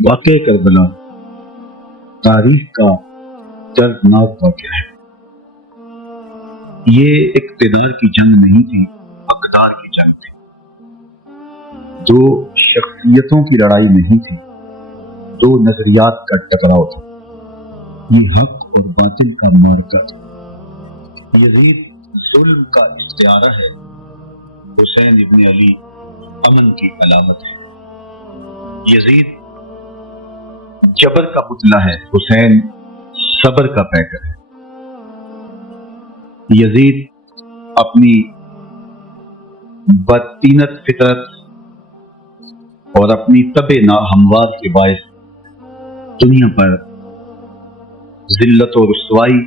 واقع کربلا تاریخ کا دردناک واقعہ ہے۔ یہ اقتدار کی جنگ نہیں تھی، اقدار کی جنگ تھی۔ دو شخصیتوں کی لڑائی نہیں تھی، دو نظریات کا ٹکراؤ تھا۔ یہ حق اور باطل کا معرکہ تھا۔ یزید ظلم کا استعارہ ہے، حسین ابن علی امن کی علامت ہے۔ یزید جبر کا پتلا ہے، حسین صبر کا پیکر ہے۔ یزید اپنی بدطینت فطرت اور اپنی طبع ناہموار کے باعث دنیا پر ذلت و رسوائی،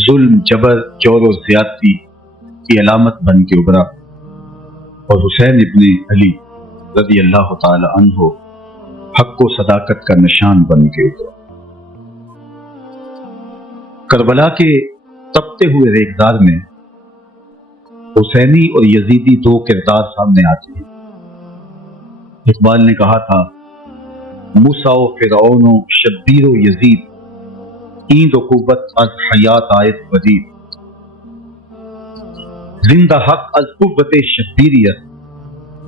ظلم، جبر، جور و زیادتی کی علامت بن کے ابھرا، اور حسین ابن علی رضی اللہ تعالی عنہ حق و صداقت کا نشان بن کے ابھرا۔ کربلا کے تپتے ہوئے ریگزار میں حسینی اور یزیدی دو کردار سامنے آتے ہیں۔ اقبال نے کہا تھا، موسیٰ و فرعون و شبیر و یزید، این رقوبت از حیات آیت بدید، زندہ حق از قوت شبیریت،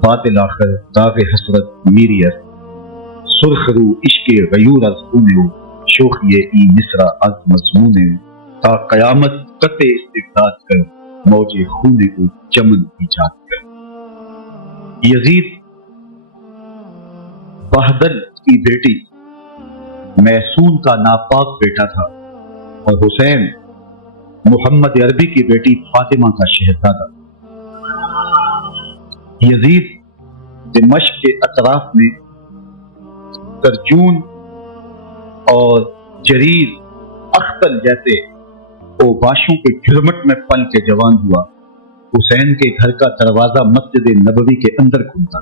باطل آخر داغ حسرت میریت، سرخ رو عشق غیور از خون او، شوخی ای مصرع از مضمون او، تا قیامت قطع استبداد کر، موج خون او چمن ایجاد کر۔ یزید بہدل کی بیٹی محسون کا ناپاک بیٹا تھا، اور حسین محمد عربی کی بیٹی فاطمہ کا شہزادہ۔ یزید دمشق کے اطراف میں ترجون اور جریر اختل جیسے اوباشوں کے جھرمٹ میں پل کے جوان ہوا۔ حسین کے گھر کا دروازہ مسجد نبوی کے اندر کھلتا۔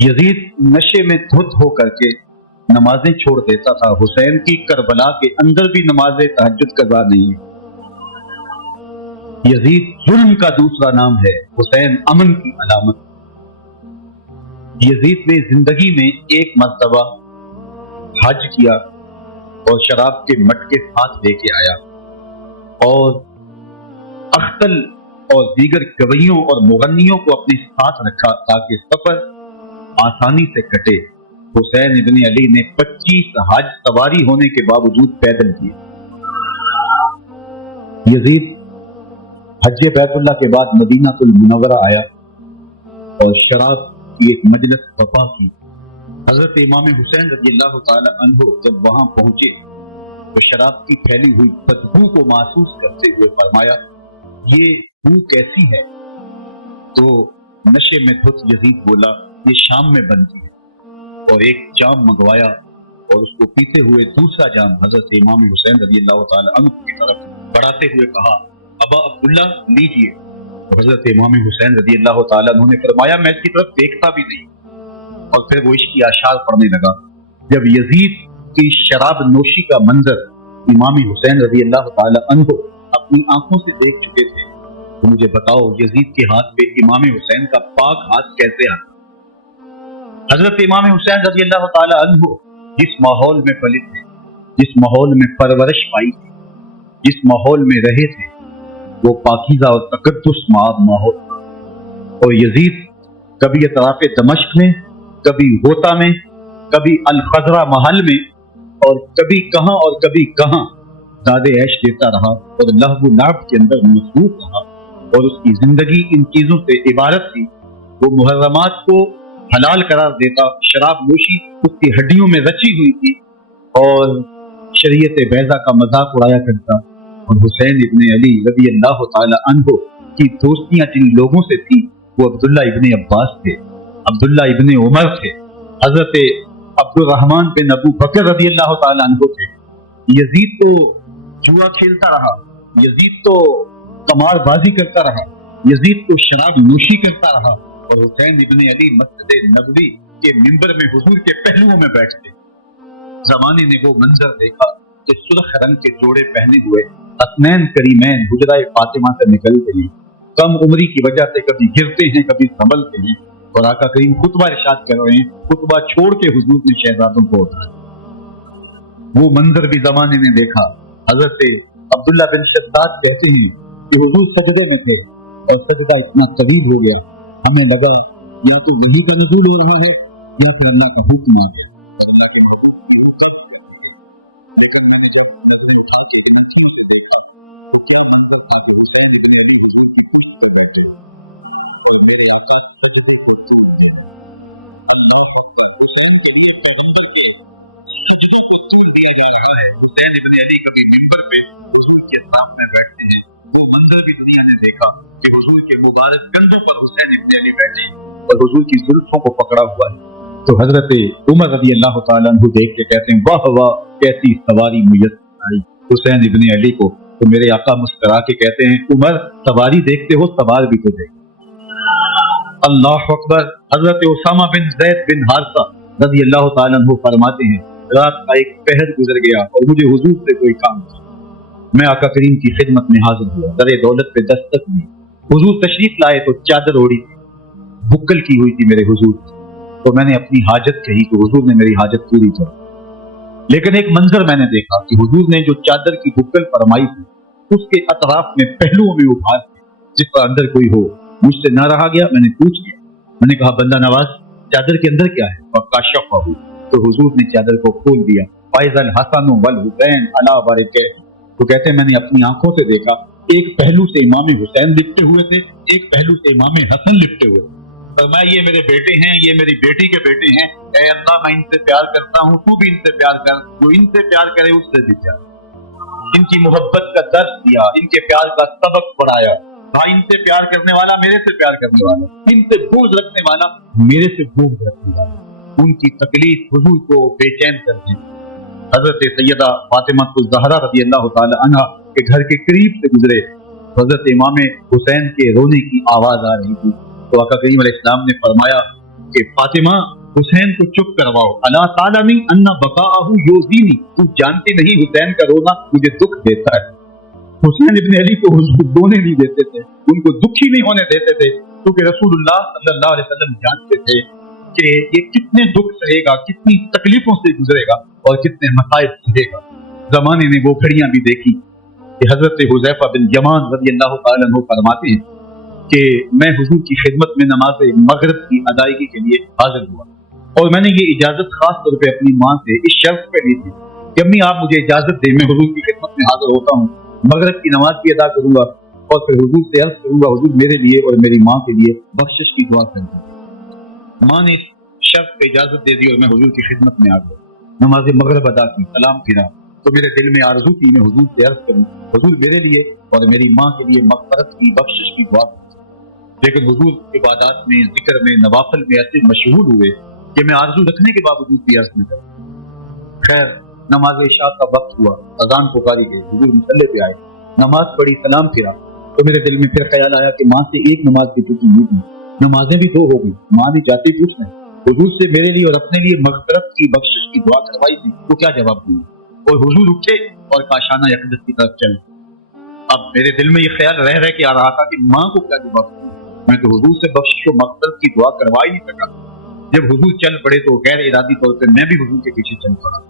یزید نشے میں دھت ہو کر کے نمازیں چھوڑ دیتا تھا۔ حسین کی کربلا کے اندر بھی نماز تہجد قضا نہیں ہے۔ یزید ظلم کا دوسرا نام ہے، حسین امن کی علامت۔ یزید نے زندگی میں ایک مرتبہ حج کیا اور شراب کے مٹکے ساتھ لے کے آیا، اور اختل اور دیگر گویوں اور مغنیوں کو اپنے ساتھ رکھا تاکہ سفر آسانی سے کٹے۔ حسین ابن علی نے 25 حج سواری ہونے کے باوجود پیدل کیے۔ یزید حج بیت اللہ کے بعد مدینہ المنورہ آیا اور شراب کی ایک مجلس برپا کی۔ حضرت امام حسین رضی اللہ تعالی عنہ جب وہاں پہنچے تو شراب کی پھیلی ہوئی بدبو کو محسوس کرتے ہوئے فرمایا، یہ بو کیسی ہے؟ تو نشے میں دھت یزید بولا، یہ شام میں بنتی ہے، اور ایک جام منگوایا اور اس کو پیتے ہوئے دوسرا جام حضرت امام حسین رضی اللہ تعالی عنہ کی طرف بڑھاتے ہوئے کہا، ابا عبداللہ لیجئے۔ حضرت امام حسین رضی اللہ تعالی عنہ نے فرمایا، میں اس کی طرف دیکھتا بھی نہیں، اور پھر وہ عشقی اشعار پڑھنے لگا۔ جب یزید کی شراب نوشی کا منظر امام حسین رضی اللہ تعالی عنہ اپنی آنکھوں سے دیکھ چکے تھے تو مجھے بتاؤ یزید کے ہاتھ پہ امام حسین کا پاک ہاتھ کیسے آتا؟ حضرت امام حسین رضی اللہ تعالی عنہ جس ماحول میں پلے تھے، جس ماحول میں پرورش پائی تھی، جس ماحول میں رہے تھے، وہ پاکیزہ اور تقدس ماحول تھا۔ اور یزید کبھی اطراف دمشق میں، کبھی غوطہ میں، کبھی الخضرہ محل میں، اور کبھی کہاں اور کبھی کہاں داد عیش دیتا رہا اور لہو و لعب کے اندر مصروف رہا، اور اس کی زندگی ان چیزوں سے عبارت تھی۔ وہ محرمات کو حلال قرار دیتا، شراب نوشی اس کی ہڈیوں میں رچی ہوئی تھی، اور شریعت بیضا کا مذاق اڑایا کرتا۔ اور حسین ابن علی رضی اللہ تعالی عنہ کی دوستیاں جن لوگوں سے تھی وہ عبداللہ ابن عباس تھے، عبداللہ ابن عمر تھے، حضرت عبد الرحمن بن ابو بکر رضی اللہ تعالی عنہ تھے۔ یزید تو جوا کھیلتا رہا، یزید تو قمار بازی کرتا رہا، یزید تو شراب نوشی کرتا رہا، اور حسین ابن علی مسجد نبوی کے منبر میں حضور کے پہلوؤں میں بیٹھتے۔ زمانے نے وہ منظر دیکھا کہ سرخ رنگ کے جوڑے پہنے ہوئے حسنین کریمین حجرہ فاطمہ سے نکلتے ہیں، کم عمری کی وجہ سے کبھی گرتے ہیں کبھی سنبھلتے ہیں، और आका करीम खुतबा इरशाद कर रहे हैं, खुतबा छोड़ के हुजूर ने शहजादों को उठाया। वो मंजर भी जमाने में देखा। हजरत अब्दुल्ला बिन शद्दाद कहते हैं कि हुजूर सजदे में थे और सजदा इतना तवील हो गया, हमें लगा या तो वही का नज़ूल हो रहा है या फिर अल्लाह का हुक्म आ गया। और हुजूर की जुल्फों को पकड़ा हुआ है। तो हजरत उमर रज़ी अल्लाह तआला अन्हु देख के कहते हैं, वाह वाह कैसी सवारी मुयस्सर आई हुसैन इब्ने अली को। तो मेरे आका मुस्कुरा के कहते हैं, उमर सवारी देखते हो, सवार भी तो देखो। अल्लाह अकबर। हजरत उसामा बिन ज़ैद बिन हारिसा रज़ी अल्लाह तआला अन्हु फरमाते हैं, रात का एक पहर गुजर गया और मुझे हुजूर से कोई काम था। मैं आका करीम की खिदमत में हाजिर हुआ, दरे दौलत पे दस्तक दी। हुजूर तशरीफ लाए तो चादर ओढ़ी थी, बुक्कल की हुई थी मेरे हुजूर। तो मैंने अपनी हाजत कही तो हुजूर ने मेरी हाजत पूरी कर। लेकिन एक मंजर मैंने देखा कि हुजूर ने जो चादर की बुक्कल फरमाई थी उसके अतराफ में पहलुओं में उभार थे, जिस पर अंदर कोई हो। मुझसे ना रहा गया, मैंने पूछ लिया। मैंने कहा, बंदा नवाज चादर के अंदर क्या है? फकाशफ़ हूँ। तो हुजूर ने चादर को खोल दिया। फैज़ल हसन वल हुसैन अला बारिक। तो कहते हैं मैंने अपनी आंखों से देखा, एक पहलू से इमाम हुसैन लिपटे हुए थे, एक पहलू से इमाम हसन लिपटे हुए। फरमाया, ये मेरे बेटे हैं, ये मेरी बेटी के बेटे हैं। ऐ अल्लाह, मैं इनसे प्यार करता हूँ, तू भी इनसे प्यार कर। जो इनसे प्यार करे उससे भी प्यार। इनकी मोहब्बत का दर्स दिया, इनके प्यार का सबक पढ़ाया। भाई, इनसे प्यार करने वाला मेरे से प्यार करने वाला, इनसे बोझ रखने वाला मेरे से बोझ रखने वाला। उनकी तकलीफ हुजूर को बेचैन कर दी। हजरत सैयदा फातिमा ज़हरा रज़ी अल्लाह तआला अन्हा के घर के करीब से गुजरे। हजरत इमाम हुसैन के रोने की आवाज आ रही थी। तो आका करीम अलैहिस्सलाम ने फरमाया कि फातिमा, हुसैन को चुप करवाओ। अला तालमी अन्ना बकाअहु युज़ीनी, तू जानती नहीं हुसैन का रोना मुझे दुख देता है। हुसैन इब्ने अली को हुजूर रोने नहीं देते थे, उनको दुखी नहीं होने देते थे, क्योंकि रसूलुल्लाह सल्लल्लाहु अलैहि वसल्लम जानते थे कि ये कितने दुख सहेगा, कितनी तकलीफों से गुजरेगा और कितने मसाइब सहेगा। जमाने में वो घड़ियां भी देखी कि हजरत हुज़ैफा बिन यमान रज़ी अल्लाह तआला अन्हु फरमाते हैं कि मैं हुजूर की खिदमत में नमाज मगरिब की अदायगी के लिए हाजिर हुआ और मैंने ये इजाजत खास तौर पे अपनी माँ से इस शर्त पे ली थी कि अम्मी आप मुझे इजाजत दें, मैं हुजूर की खिदमत में हाजिर होता हूँ, मगरिब की नमाज भी अदा करूंगा और फिर हुजूर से अर्ज करूंगा, हुजूर मेरे लिए और मेरी माँ के लिए बख्शिश की दुआ करें। माँ ने शर्त पे इजाजत दे दी और मैं हुजूर की खिदमत में आ गया। नमाज मगरिब अदा की, सलाम फिरा तो मेरे दिल में आरज़ू थी मैं हुजूर से अर्ज करूं, हुजूर मेरे लिए और मेरी माँ के लिए मग़फ़िरत की बख्शिश की दुआ करें। लेकिन हुजूर इबादत में, जिक्र में, नवाफिल में ऐसे मशगूल हुए कि मैं आरज़ू रखने के बावजूद भी अर्ज न कर। खैर, नमाज इशा का वक्त हुआ, अज़ान पुकारी गई, हुजूर मुसल्ले पे आए, नमाज पढ़ी, सलाम फिरा तो मेरे दिल में फिर ख्याल आया कि माँ से एक नमाज की छुट्टी हुई थी, नमाजें भी 2 हो गई। माँ ने जाते ही पूछना हुजूर से मेरे लिए और अपने लिए मग़फ़िरत की बख्शिश की दुआ करवाई थी, तो क्या जवाब दूँ? और हुजूर उठे और काशाना यक़दस की तरफ चले। अब मेरे दिल में ये ख्याल रह रह के आ रहा था कि माँ को क्या जवाब दूँ? मैं तो हुजूर से बख्शिश और मग़फ़िरत की दुआ करवा ही नहीं सका। जब हुजूर चल पड़े तो गैर इरादी तौर पर मैं भी हुजूर के पीछे चल पड़ा।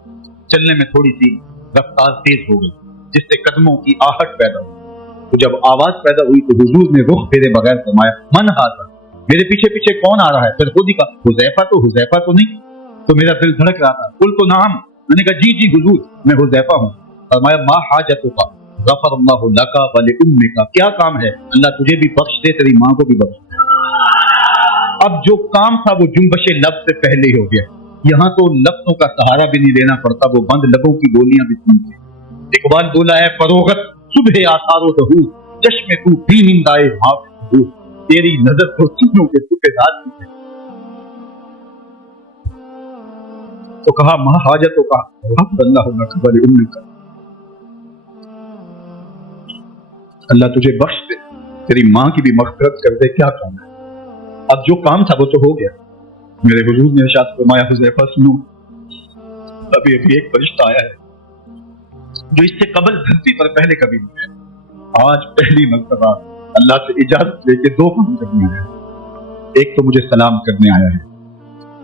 चलने में थोड़ी सी रफ्तार तेज हो गई, जिससे कदमों की आहट पैदा हुई। तो जब आवाज पैदा हुई तो हुजूर ने रुख फेरे बगैर फरमाया, मन हाज़ा, मेरे पीछे पीछे कौन आ रहा है? फिर खुद ही कहा, हुज़ैफा तो नहीं? तो मेरा दिल धड़क रहा था। कुल तो नाम, मैंने कहा जी जी हुजूर, मैं हुज़ैफा हूँ। फरमाया, मा हाजतुका गफ़रल्लाहु लका व लिउम्मिका, क्या काम है? अल्लाह तुझे भी बख्श दे, तेरी माँ को भी बख्श दे। अब जो काम था वो जुम्बशे लब से पहले ही हो गया। यहाँ तो लफ्ज़ों का सहारा भी नहीं लेना पड़ता, वो बंद लबों की बोलियां भी सुनती। इकबाल बोला है, फरोगत सुबह आसारो दहू, चश्मे तू भी निंदाए हाफ़, तेरी नजर तो चीजों के सूबेदार की है। तो कहा, माँ हाजतों का अल्लाह तुझे बख्श दे, तेरी माँ की भी मग़फ़िरत कर दे, क्या काम है? अब जो काम था वो तो हो गया। मेरे हुजूर ने इरशाद फरमाया, हुज़ैफा सुनो, अभी अभी एक फरिश्ता आया है जो इससे कबल धरती पर पहले कभी नहीं है। आज पहली मर्तबा अल्लाह से इजाजत लेके 2 काम करने हैं। ایک تو مجھے سلام کرنے آیا ہے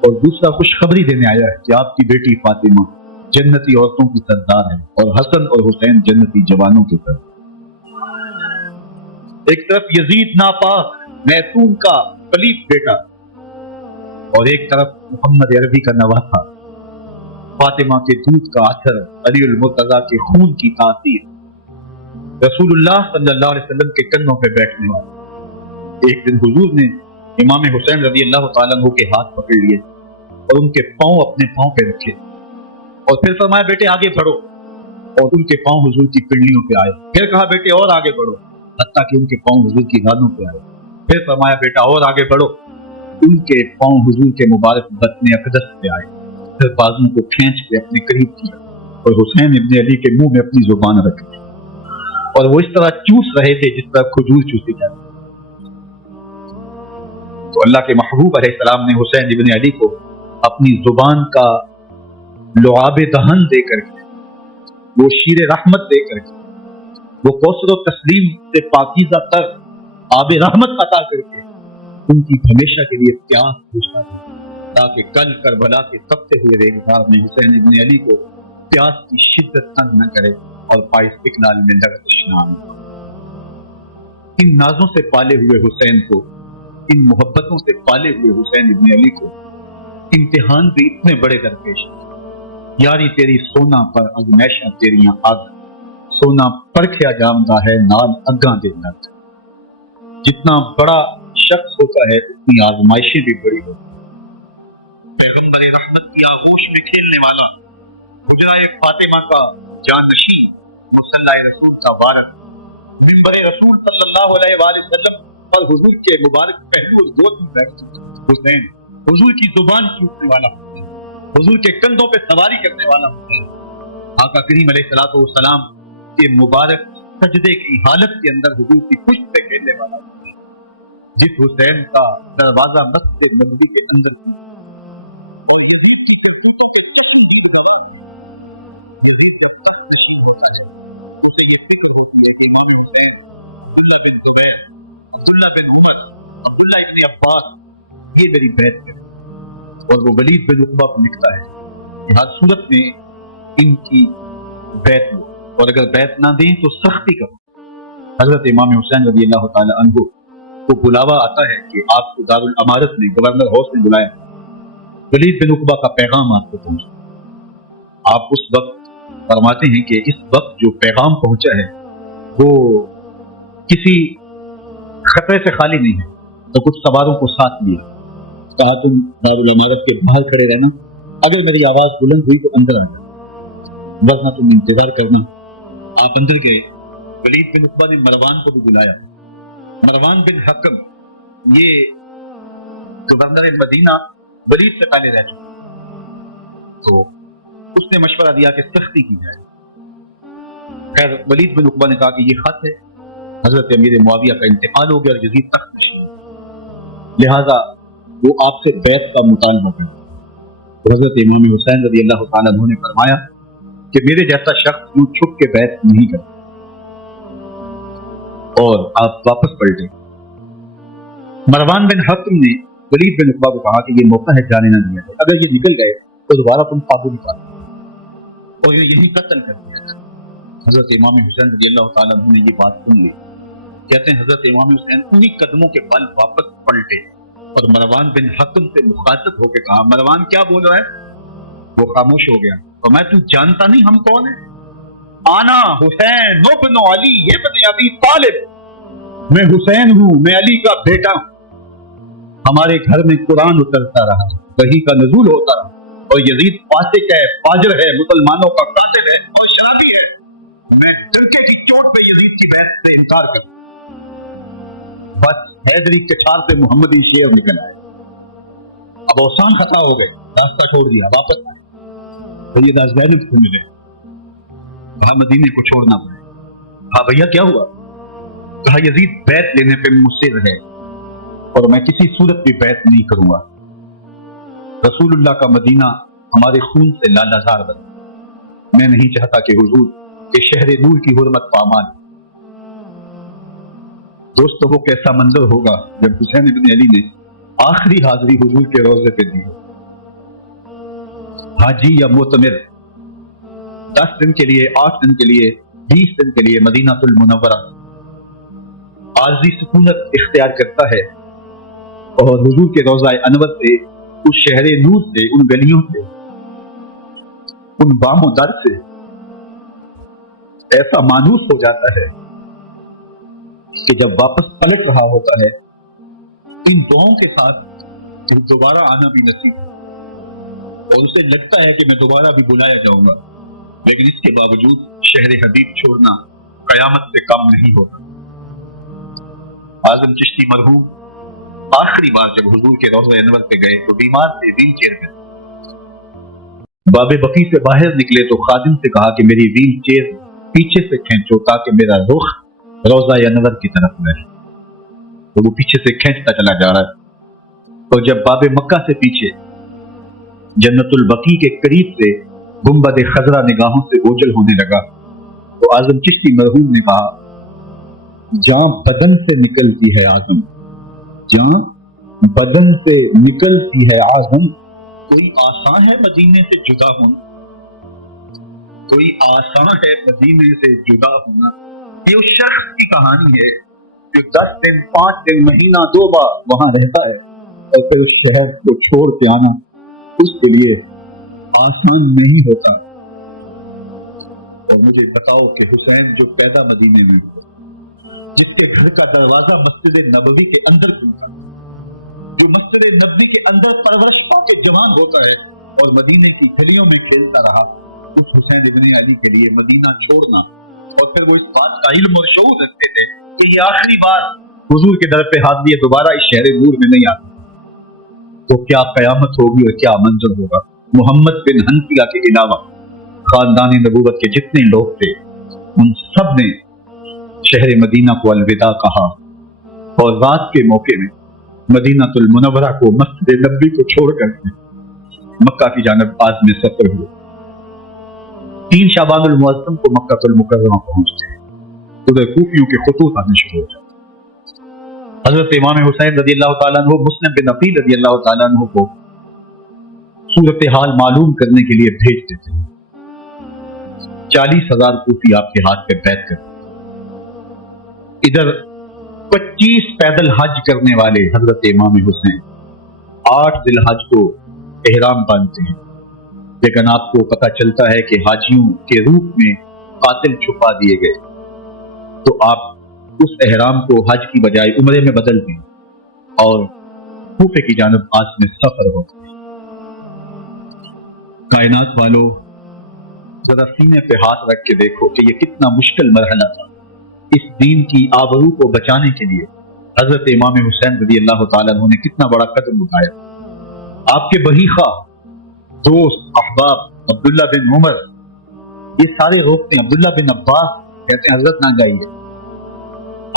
اور دوسرا خوشخبری دینے آیا ہے کہ آپ کی بیٹی فاطمہ جنتی عورتوں کی سردار ہے اور حسن اور حسین جنتی جوانوں کے سردار۔ ایک طرف یزید ناپاک میتون کا پلیت بیٹا اور ایک طرف محمد عربی کا نواسا، فاطمہ کے دودھ کا اثر، علی المرتضیٰ کے خون کی تاثیر، رسول اللہ صلی اللہ علیہ وسلم کے کنوں پہ بیٹھنے والا۔ ایک دن حضور نے امام حسین رضی اللہ تعالیٰ عنہ کے ہاتھ پکڑ لیے اور ان کے پاؤں اپنے پاؤں پہ رکھے اور پھر فرمایا بیٹے آگے بڑھو، اور ان کے پاؤں حضور کی پنڈلیوں پہ آئے۔ پھر کہا بیٹے اور آگے بڑھو، حتیٰ کہ ان کے پاؤں حضور کی گالوں پہ آئے۔ پھر فرمایا بیٹا اور آگے بڑھو، ان کے پاؤں حضور کے مبارک بطن اقدس پہ آئے۔ پھر بازوں کو کھینچ کے اپنے قریب کیا اور حسین ابن علی کے منہ میں اپنی زبان رکھ دی اور وہ اس طرح چوس رہے تھے جس طرح کھجور چوسی جاتی۔ تو اللہ کے محبوب علیہ السلام نے حسین ابن علی کو اپنی زبان کا لعاب دہن دے کر کے، وہ شیر رحمت دے کر کے، وہ کوثر و تسلیم سے پاکیزہ تر آب رحمت عطا کر کے ان کی ہمیشہ کے لیے پیاس بجھا دی، تاکہ کل کربلا کے تپتے ہوئے ریگزار میں حسین ابن علی کو پیاس کی شدت تنگ نہ کرے اور پائے استقلال میں لغزش نہ آئے۔ ان نازوں سے پالے ہوئے حسین کو، ان محبتوں سے پالے ہوئے حسین ابن علی کو امتحان بھی اتنے بڑے درپیش ہیں۔ یاری تیری سونا پر ازمیشاں تیریاں آگ، سونا پرکھیا جامدہ ہے نال اگاں دے نت۔ جتنا بڑا شخص ہوتا ہے اتنی آزمائشیں بھی بڑی ہوتی ہیں۔ پیغمبر رحمت کی آغوش میں کھیلنے والا، حجرہ فاطمہ کا جانشین، مصلی رسول کا وارث، منبر رسول صلی اللہ علیہ وآلہ وسلم پر حضور کے مبارک پہلو اور گود میں بیٹھ چکے حسین، حضور کی زبان چوسنے والا حسین، حضور کے کندھوں پہ سواری کرنے والا حسین، آقا کریم علیہ الصلوۃ والسلام کے مبارک سجدے کی حالت کے اندر حضور کی پشت پہ کھیلنے والا حسین، جس حسین کا دروازہ مسجد نبوی کے اندر تھی۔ یہ میری بیعت ہے اور وہ ولید بن عقبہ کو لکھتا ہے کہ ہر صورت میں ان کی بیعت لو اور اگر بیعت نہ دیں تو سختی کرو۔ حضرت امام حسین رضی اللہ تعالی عنہ کو بلاوا آتا ہے کہ آپ کو دارالامارت میں گورنر ہاؤس میں بلایا، ولید بن عقبہ کا پیغام آپ کو پہنچا۔ آپ اس وقت فرماتے ہیں کہ اس وقت جو پیغام پہنچا ہے وہ کسی خطرے سے خالی نہیں ہے، تو کچھ سواروں کو ساتھ لیا، کہا تم دارالامارت کے باہر کھڑے رہنا، اگر میری آواز بلند ہوئی تو اندر آنا، ورنہ تم انتظار کرنا۔ آپ اندر گئے، ولید بن عقبہ نے مروان کو بھی بلایا۔ مروان بن حکم یہ گورنر مدینہ ولید سے پہلے رہ چکا، تو اس نے مشورہ دیا کہ سختی کی جائے۔ خیر ولید بن عقبہ نے کہا کہ یہ خط ہے، حضرت امیر معاویہ کا انتقال ہو گیا اور یزید تخت نشین، لہذا وہ آپ سے بیعت کا مطالبہ کرتے۔ حضرت امام حسین رضی اللہ تعالیٰ عنہ نے فرمایا کہ میرے جیسا شخص یوں چھپ کے بیعت نہیں کرتا، اور آپ واپس پلٹے۔ مروان بن حکم نے ولید بن عقبہ کو کہا کہ یہ موقع ہے جانے نہ دیا جائے، اگر یہ نکل گئے تو دوبارہ تم قابو نہیں پا سکتے اور یہی قتل کر دیا جائے۔ حضرت امام حسین رضی اللہ تعالیٰ عنہ نے یہ بات سن لی، کہتے ہیں حضرت امام حسین انہی قدموں کے بل واپس پلٹے اور مروان بن حکم سے مخاطب ہو کے کہا، مروان کیا بول رہا ہے؟ وہ خاموش ہو گیا۔ اور میں تو جانتا نہیں ہم کون ہیں؟ آنا حسین ابن علی ابن ابی طالب، میں حسین ہوں، میں علی کا بیٹا ہوں۔ ہمارے گھر میں قرآن اترتا رہا، وحی کا نزول ہوتا رہا، اور یزید فاسق ہے، فاجر ہے، مسلمانوں کا قاتل ہے اور شرابی ہے۔ میں ڈنکے کی چوٹ پہ یزید کی بیعت سے انکار کرتا ہوں۔ بس حیدری کچھار سے محمدی شیر نکل آئے۔ اب اوسان خطا ہو گئے، راستہ چھوڑ دیا، واپس آئے۔ سیدہ زینب سے ملے، کہا مدینے کو چھوڑنا پڑے۔ کہا بھیا کیا ہوا؟ کہا یزید بیعت لینے پہ مصر ہے اور میں کسی صورت بھی بیعت نہیں کروں گا۔ رسول اللہ کا مدینہ ہمارے خون سے لالہزار بنا، میں نہیں چاہتا کہ حضور کے شہر نور کی حرمت پامال۔ دوستو وہ کیسا منظر ہوگا جب حسین ابن علی نے आखिरी हाजिरी हुजूर के रोजे पे दी। हाजी या मोतमिर 10 दिन के लिए, 8 दिन के लिए, 20 दिन के लिए मदीनातुल मुनव्वरा आरजी सुकूनत इख्तियार करता है और हुजूर के रोज़ा अनवर से, उस शहर नूर से, उन गलियों से, उन बामो दर से ऐसा मानूस हो जाता है कि जब वापस पलट रहा होता है इन दुआओं के साथ दोबारा आना भी नसीब और उसे लगता है कि मैं दोबारा भी बुलाया जाऊंगा, लेकिन इसके बावजूद शहर हबीब छोड़ना कयामत से कम नहीं होगा। आजम चिश्ती मरहूम आखिरी बार जब हुजूर के रोज़ा अनवर पे गए तो बीमार थे, व्हील चेयर में। बाबे बकी से बाहर निकले तो खादिम से कहा कि मेरी व्हील चेयर पीछे से खींचो ताकि मेरा रुख रोज़ा अनवर की तरफ रहे। तो वो पीछे से खींचता चला जा रहा है और जब बाबे मक्का से पीछे जन्नतुल बकी के करीब से गुंबद खजरा निगाहों से ओझल होने लगा तो आजम चिश्ती मरहूम ने कहा, जहां बदन से निकलती है आजम, जहां बदन से निकलती है आजम, कोई आसान है मदीने से जुदा होना, कोई आसान है मदीने से जुदा होना। ये उस शख्स की कहानी है जो 10 दिन, 5 दिन, महीना, 2 बार वहां रहता है और फिर उस शहर को छोड़ के आना उसके लिए आसान नहीं होता। और मुझे बताओ कि हुसैन जो पैदा मदीने में, जिसके घर का दरवाजा मस्जिद नबवी के अंदर खुलता, जो मस्जिद नबवी के अंदर परवरिश पाके जवान होता है और मदीने की गलियों में खेलता रहा, उस हुसैन इब्ने अली के लिए मदीना छोड़ना, और फिर वो इस बात का इल्म और शऊर रखते थे कि ये आखिरी बार हुजूर के दर पे हाथ दिए दोबारा इस शहर नूर में नहीं आता, तो क्या कयामत होगी और क्या मंजर होगा। मोहम्मद बिन हनफिया के अलावा खानदान नबूवत के जितने लोग थे उन सब ने शहर मदीना को अलविदा कहा और रात के मौके में मदीनातुल मुनव्वरा को, मस्जिद नबवी को छोड़कर मक्का की जानिब आज़म सफर हुए। 3 शाबानुल मुअज़्ज़म को मक्कातुल मुकर्रमा पहुंचते हैं, उधर कूफियों के खुतूत आने शुरू हो जाते। हजरत इमाम हुसैन रज़ियल्लाहु ताला अन्हु मुस्लिम बिन अकील रज़ियल्लाहु ताला अन्हु को सूरत हाल मालूम करने के लिए भेज देते हैं। 40,000 कूफी आपके हाथ पे बैठ कर, इधर 25 पैदल हज करने वाले हजरत इमाम हुसैन 8 जिलहज को एहराम बांधते हैं, लेकिन आपको पता चलता है कि हाजियों के रूप में कातिल छुपा दिए गए, तो आप उस एहराम को हज की बजाय उम्रे में बदल दें और कूफे की जानिब आज़म सफर होते हैं। कायनात वालों, जरा सीने पे हाथ रख के देखो कि ये कितना मुश्किल मरहला था। इस दीन की आबरू को बचाने के लिए हजरत इमाम हुसैन रज़ियल्लाहु ताला अन्हु ने कितना बड़ा कदम उठाया। आपके बहीखा दोस्त अहबाब अब्दुल्ला बिन उमर, ये सारे रोकते हैं। अब्दुल्ला बिन अब्बास कहते हैं हजरत ना जाइए,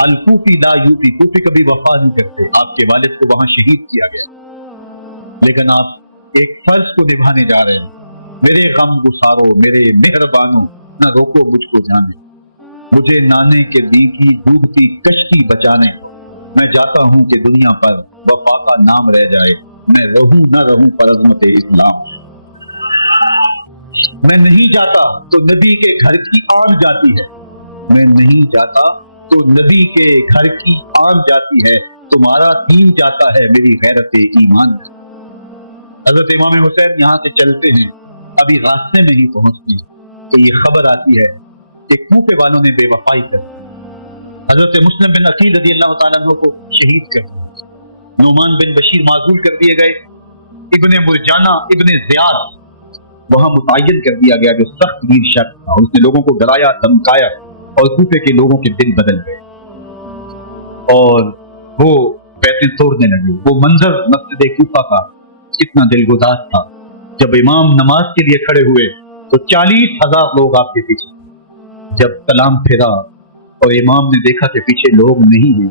अल-कूफी ला यूफी, कूफी कभी वफा नहीं करते। आपके वालिद को वहां शहीद किया गया, लेकिन आप एक फर्ज को निभाने जा रहे हैं। मेरे गम गुसारो, मेरे मेहरबानो, न रोको मुझको जाने, मुझे नाने के दी की डूबती कश्ती बचाने। मैं जाता हूं कि दुनिया पर वफा का नाम रह जाए, मैं रहूं न रहूं पर अज़मत इस्लाम। मैं नहीं जाता तो नबी के घर की आन जाती है, मैं नहीं जाता तो नबी के घर की आन जाती है, तुम्हारा दीन जाता है मेरी गैरत ईमान। हजरत इमाम हुसैन यहाँ से चलते हैं, अभी रास्ते में ही पहुंचते हैं तो ये खबर आती है कि कूफे वालों ने बेवफाई कर हजरत मुस्लिम बिन अकील रज़ियल्लाहु ताला अन्हु को शहीद कर दिया। नोमान बिन बशीर माजूल कर दिए गए। इब्ने मुरजाना इब्ने ज़ियाद वहां मुतय्यन कर दिया गया, जो सख्त वीर शख्स था। उसने लोगों को डराया, धमकाया और कूफे के लोगों के दिल बदल गए और वो बैतें तोड़ने लगे। वो मंजर मस्जिद कूफा का कितना दिलगुजार था। जब इमाम नमाज के लिए खड़े हुए तो 40,000 लोग आपके पीछे। जब सलाम फिरा और इमाम ने देखा कि पीछे लोग नहीं हैं,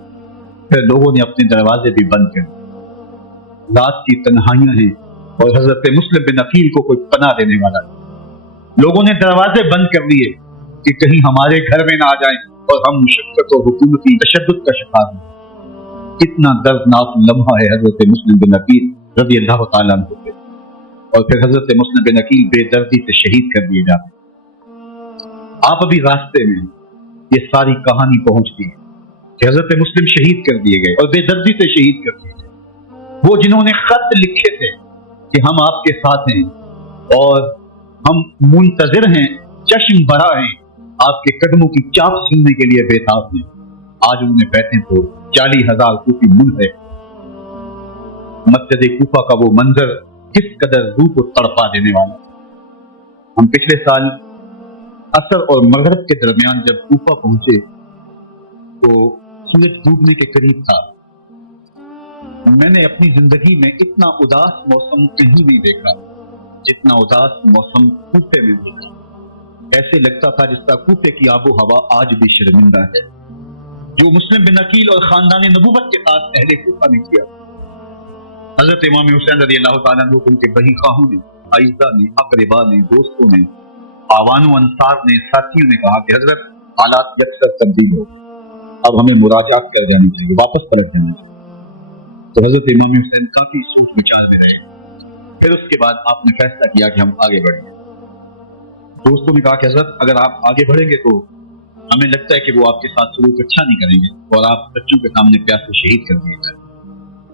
फिर लोगों ने अपने दरवाजे भी बंद कर दिए। रात की तन्हाइयां हैं और हजरत मुस्लिम बिन अकील को कोई पनाह देने वाला नहीं। लोगों ने दरवाजे बंद कर दिए कि कहीं हमारे घर में ना आ जाएं और हम मुशक्कत और हुकूमती तशद्दुद का शिकार हों। कितना दर्दनाक लम्हा है हजरत मुस्लिम बिन अकील रज़ी अल्लाह तआला अन्हु पे। और फिर हजरत मुस्लिम बिन अकील बेदर्दी से शहीद कर दिए जाते। आप अभी रास्ते में ये सारी कहानी पहुंचती है कि हजरत मुस्लिम शहीद कर दिए गए और बेदर्दी से शहीद कर दिए गए। वो जिन्होंने खत लिखे थे कि हम आपके साथ हैं और हम मुंतजिर हैं, चश्म भरा हैं, आपके कदमों की चाप सुनने के लिए बेताब हैं, आज उन्हें बैठे तो 40,000 कूफी मुन है। मस्जिद कूफा का वो मंजर किस कदर रूह को तड़पा देने वाला। हम पिछले साल असर और मगरिब के दरमियान जब कूफा पहुंचे तो सूरज डूबने के करीब था। मैंने अपनी जिंदगी में इतना उदास मौसम कहीं नहीं देखा जितना उदास मौसम कूफे में देखा। ऐसे लगता था जिसका कूफे की आबो हवा आज भी शर्मिंदा है। जो मुस्लिम बिन अकील और खानदान नबूवत के साथ पहले कूफा ने किया। हजरत इमाम हुसैन रज़ी अल्लाह तआला अन्हु उनके बही खाहों ने, आइज़ा ने, अक़रबा ने, दोस्तों ने, आवानो अंसार ने, साथियों ने कहा कि हजरत हालात यकसर तब्दील हो, अब हमें मुराजात कर जानी चाहिए, वापस पलट जानी चाहिए। तो हजरत इमाम हुसैन काफी सोच विचार में रहे। फिर उसके बाद आपने फैसला किया कि हम आगे बढ़ेंगे। दोस्तों ने कहा कि हजरत अगर आप आगे बढ़ेंगे तो हमें लगता है कि वो आपके साथ सलूक अच्छा नहीं करेंगे और आप बच्चों के सामने प्यास से शहीद कर दिए जाए।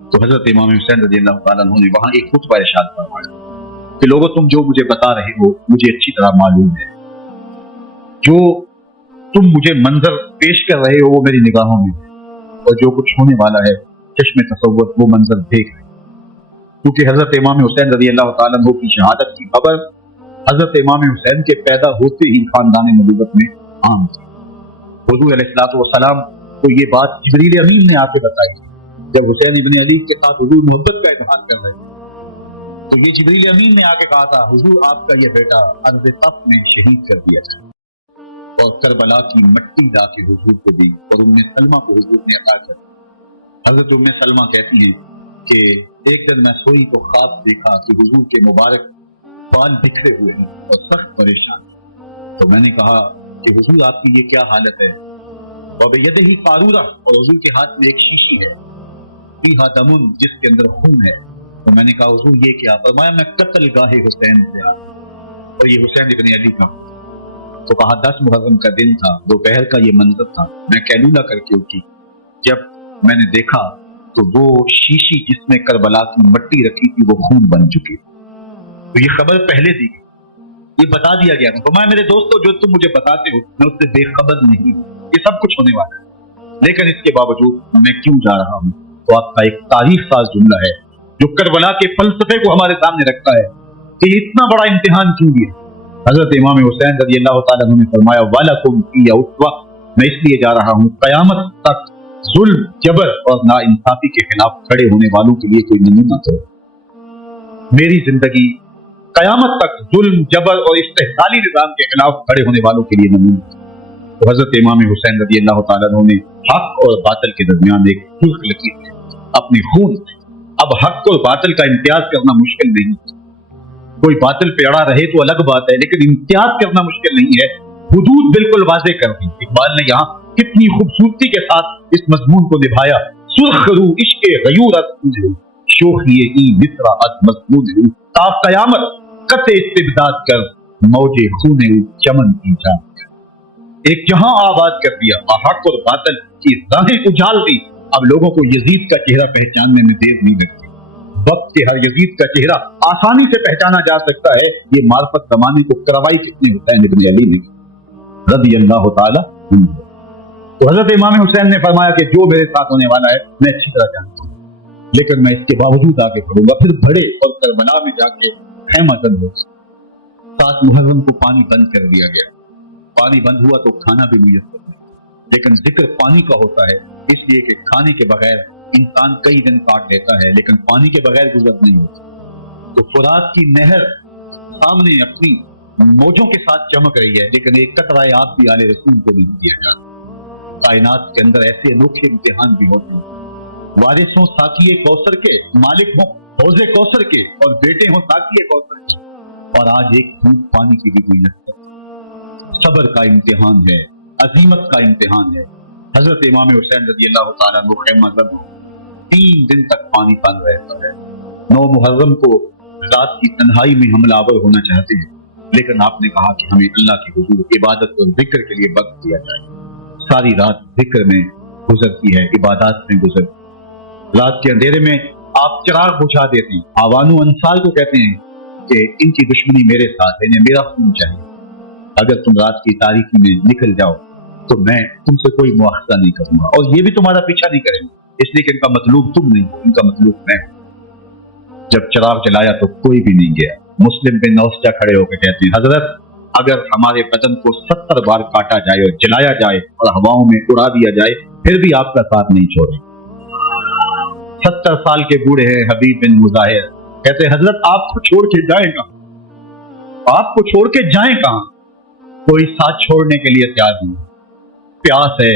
तो हजरत इमाम हुसैन रज़ी अल्लाह तआला अन्हु ने वहां एक खुतबा इरशाद फरमाया कि लोगों तुम जो मुझे बता रहे हो मुझे अच्छी तरह मालूम है, जो तुम मुझे मंजर पेश कर रहे हो वो मेरी निगाहों में है और जो कुछ होने वाला है चश्मे तसव्वुर वो मंजर देख रहे। क्योंकि हजरत इमाम हुसैन रज़ी अल्लाह तआला अन्हु की शहादत की खबर हजरत इमाम हुसैन के पैदा होते ही खानदान नबूवत में आम थी। हुजूर अलैहिस्सलाम को ये बात जिब्रील अमीन ने आके बताई जब हुसैन इब्न अली के साथ हुजूर मोहब्बत का इजहार कर रहे थे। तो ये जिब्रील अमीन ने आके कहा था हुजूर आपका ये बेटा अर्ज़ तफ में शहीद कर दिया जाए और करबला की मिट्टी लाके हुजूर को दी और उम्मे सलमा को हुजूर ने अता कर। हजरत उम्मे सलमा कहती हैं कि एक दिन मैं सोई तो ख्वाब देखा कि हुजूर के मुबारक बाल बिखरे हुए हैं और सख्त परेशान। तो मैंने कहा कि हुजूर आपकी ये क्या हालत है? और यदि फारूरा और हुजूर के हाथ में एक शीशी है फीहा दमुन जिसके अंदर खून है। तो मैंने कहा हुजूर ये क्या? फरमाया मैं कत्ल गाहे हुसैन से आया और ये हुसैन इब्न अली का। तो कहा 10 मुहर्रम का दिन था, दोपहर का ये मंजर था, मैं कैलूला करके उठी। जब मैंने देखा तो वो शीशी जिसमें करबला की मिट्टी रखी थी वो खून बन चुकी। तो ये खबर पहले दी गई, ये बता दिया गया था। तो मैं मेरे दोस्तों जो तुम मुझे बताते हो मैं उससे बेखबर नहीं, ये सब कुछ होने वाला है, लेकिन इसके बावजूद मैं क्यों जा रहा हूँ? तो आपका एक तारीफ साज जुमला है जो करबला के फलसफे को हमारे सामने रखता है कि इतना बड़ा इम्तिहान क्यों दिया। हजरत इमाम हुसैन रज़ी अल्लाह तआला अन्हु ने फरमाया वलकुम फीया उस्वा, मैं इसलिए जा रहा हूँ कयामत तक जुल्म, जबर और नाइंसाफी के खिलाफ खड़े होने वालों के लिए कोई नमूना करो। मेरी जिंदगी कयामत तक जुल्म, जबर और इस्तेहसाली निजाम के खिलाफ खड़े होने वालों के लिए नमूना। तो हजरत इमाम हुसैन रज़ी अल्लाह तआला अन्हु ने हक और बातिल के दरमियान एक सुर्ख लकीर अपने खून से। अब हक और बातिल का इम्तियाज करना मुश्किल नहीं, कोई बातिल पे अड़ा रहे तो अलग बात है, लेकिन इम्तियाज करना मुश्किल नहीं है। हुदूद बिल्कुल वाज़ेह कर दी। इकबाल ने यहाँ कितनी खूबसूरती के साथ इस मजमून को निभाया। सुर्ख रू इश्क़े गयूरत शोखिए ई मिस्रा अद मज़मून रू ता क़यामत कते इस्तिबदाद कर मौजे खूने चमन की जान। एक जहां आबाद कर दिया, हक और बातिल की राहें उजाल दी। अब लोगों को यजीद का चेहरा पहचानने में देर नहीं लगती। वक्त के हर यजीद का चेहरा आसानी से पहचाना जा सकता है। ये मार्फत जमाने को करवाई किसने? हुसैन इब्न अली ने रज़ी अल्लाह तआला अन्हु। तो हजरत इमाम हुसैन ने फरमाया कि जो मेरे साथ होने वाला है मैं अच्छी तरह जानता हूँ, लेकिन मैं इसके बावजूद आगे बढ़ूंगा। फिर बढ़े और करबला में जाके खैमा बंद हो गया। 7 मुहर्रम को पानी बंद कर दिया गया। पानी बंद हुआ तो खाना भी मुयस्सर नहीं, लेकिन जिक्र पानी का होता है इसलिए कि खाने के बगैर इंसान कई दिन काट देता है, लेकिन पानी के बगैर गुजरत नहीं होती। तो फुरात की नहर सामने अपनी मौजों के साथ चमक रही है, लेकिन एक कतरा आब भी आले रसूल को नहीं दिया जाता। कायनात के अंदर ऐसे अनोखे इम्तिहान भी होते हैं। वारिस हो साकिए कौसर के, मालिक हो हौजे कौसर के और बेटे हो साकिए कौसर के, और आज एक बूंद पानी की भी कोई नजर। सब्र का इम्तिहान है, अजीमत का इम्तिहान है। हजरत इमाम हुसैन रज़ी अल्लाह तआला अन्हु खैमा ज़ब 3 दिन तक पानी पान रहता है। 9 मुहर्रम को रात की तन्हाई में हमलावर होना चाहते हैं, लेकिन आपने कहा कि हमें अल्लाह की हुजूर इबादत और जिक्र के लिए वक्त दिया जाए। सारी रात जिक्र में गुजरती है, इबादत में गुजरती। रात के अंधेरे में आप चिराग बुझा देते हैं। आवानु अंसार को कहते हैं कि इनकी दुश्मनी मेरे साथ है, इन्हें मेरा खून चाहिए। अगर तुम रात की तारीकी में निकल जाओ तो मैं तुमसे कोई मुआखजा नहीं करूंगा, और ये भी तुम्हारा पीछा नहीं करेंगे, इसलिए कि इनका मतलूब तुम नहीं हो, इनका मतलूब मैं हूं। जब चिराग जलाया तो कोई भी नहीं गया। मुस्लिम बिन नौस्जा खड़े होकर कहते हैं, हजरत अगर हमारे बदन को 70 बार काटा जाए और जलाया जाए और हवाओं में उड़ा दिया जाए, फिर भी आपका साथ नहीं छोड़ेंगे। 70 साल के बूढ़े हैं हबीब बिन मुजाहिर, कहते हैं हजरत आपको छोड़ के जाएं कहां, आपको छोड़ के जाएं कहां? कोई साथ छोड़ने के लिए तैयार नहीं। प्यास है,